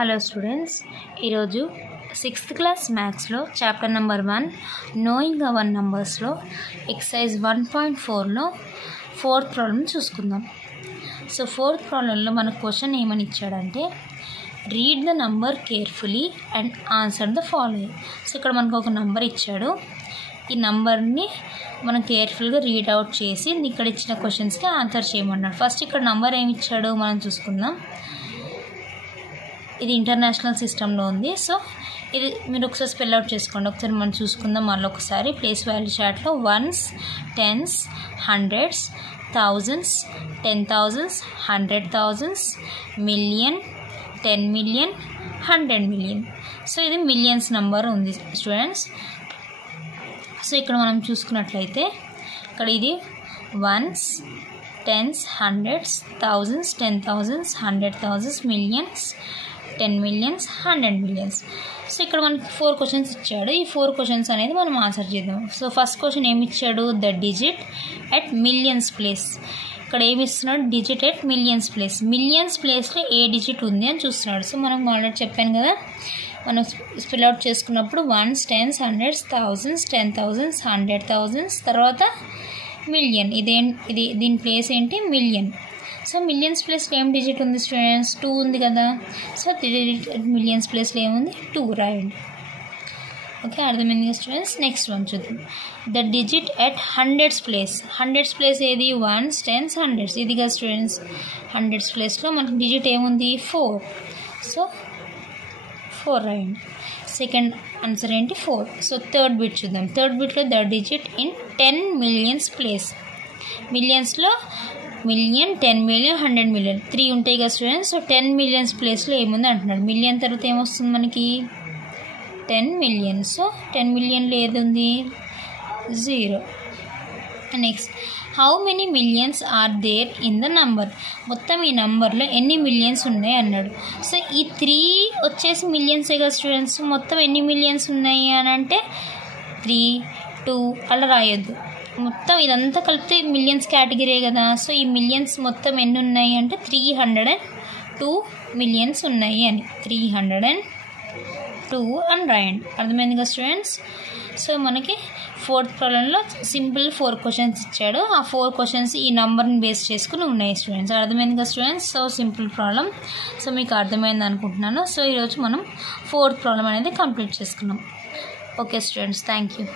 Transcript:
Hello students, ఈరోజు 6th class మ్యాథ్స్లో chapter number 1 knowing our నంబర్స్లో ఎక్సర్సైజ్ 1.4లో 4th ప్రాబ్లం చూసుకుందాం. సో 4th ప్రాబ్లంలో మన క్వశ్చన్ ఏమని ఇచ్చాడంటే read the number carefully and answer the following. So ఇక్కడ మనకు ఒక నంబర్ ఇచ్చాడు. ఈ నంబర్ని మనం కేర్ఫుల్గా రీడ్ అవుట్ చేసి ఇక్కడ ఇచ్చిన క్వశ్చన్స్కి ఆన్సర్ చేయమన్నాడు. ఫస్ట్ ఇక్కడ నంబర్ ఏమి ఇచ్చాడో మనం చూసుకుందాం. ఇది ఇంటర్నేషనల్ సిస్టంలో ఉంది. సో ఇది మీరు ఒకసారి స్పెల్ అవుట్ చేసుకోండి. ఒకసారి మనం చూసుకుందాం మళ్ళీ ఒకసారి. ప్లేస్ వాల్యూ చార్ట్లో ones, tens, hundreds, thousands, 10,000s, 100,000s, million, 10 million, 100 million. So ఇది మిలియన్స్ నెంబర్ ఉంది స్టూడెంట్స్. సో ఇక్కడ మనం చూసుకున్నట్లయితే ఇక్కడ ఇది ones, tens, hundreds, thousands, 10,000s, 100,000s, millions, 10 millions, 100 millions. So ఇక్కడ మనకి 4 క్వశ్చన్స్ ఇచ్చాడు. ఈ 4 క్వశ్చన్స్ అనేది మనం ఆన్సర్ చేద్దాం. సో ఫస్ట్ క్వశ్చన్ ఏమి ఇచ్చాడు? The digit at millions place. ఇక్కడ ఏమి ఇస్తున్నాడు? Digit at millions place. Millions ప్లేస్లో ఏ డిజిట్ ఉంది అని చూస్తున్నాడు. సో మనం ఆల్రెడీ చెప్పాను కదా, మనం స్పెల్ అవుట్ చేసుకున్నప్పుడు ones, tens, hundreds, thousands, 10,000s, 100,000s, తర్వాత మిలియన్. ఇది దీని ప్లేస్ ఏంటి? మిలియన్. సో మిలియన్స్ ప్లేస్లో ఏం డిజిట్ ఉంది స్టూడెంట్స్? 2 ఉంది కదా. సో మిలియన్స్ ప్లేస్లో ఏముంది? 2 రాయండి. ఓకే, అర్థమైంది కదా స్టూడెంట్స్. నెక్స్ట్ వన్ చూద్దాం. The digit at hundreds place. Hundreds place ఏది? Ones, tens, hundreds. ఇది కదా స్టూడెంట్స్. హండ్రెడ్స్ ప్లేస్లో మనకి డిజిట్ ఏముంది? 4. సో 4 రాయండి. సెకండ్ ఆన్సర్ ఏంటి? 4. సో థర్డ్ బిట్ చూద్దాం. థర్డ్ బిట్లో the digit in 10 millions place. మిలియన్స్లో మిలియన్, 10 million, 100 million 3 ఉంటాయి కదా స్టూడెంట్స్. సో 10 millions ప్లేస్లో ఏముంది అంటున్నాడు. మిలియన్ తర్వాత ఏమొస్తుంది మనకి? 10 million. సో 10 millionలో ఏది ఉంది? 0. Next, how many millions are there in the number. మొత్తం ఈ నంబర్లో ఎన్ని మిలియన్స్ ఉన్నాయి అన్నాడు. సో ఈ 3 వచ్చేసి మిలియన్సే కదా స్టూడెంట్స్. మొత్తం ఎన్ని మిలియన్స్ ఉన్నాయి అని అంటే 3, 2 అలా రాయొద్దు. మొత్తం ఇదంతా కలిపితే మిలియన్స్ కేటగిరీ కదా. సో ఈ మిలియన్స్ మొత్తం ఎన్ని ఉన్నాయి అంటే 302 millions ఉన్నాయి అని. 302 అని రాయండి. అర్థమైంది కదా స్టూడెంట్స్. సో మనకి 4th ప్రాబ్లంలో సింపుల్ 4 క్వశ్చన్స్ ఇచ్చాడు. ఆ 4 క్వశ్చన్స్ ఈ నెంబర్ని బేస్ చేసుకుని ఉన్నాయి స్టూడెంట్స్. అర్థమైంది కదా students. So simple problem. So మీకు అర్థమైంది అనుకుంటున్నాను. సో ఈరోజు మనం 4th ప్రాబ్లం అనేది కంప్లీట్ చేసుకున్నాం. Okay students, thank you.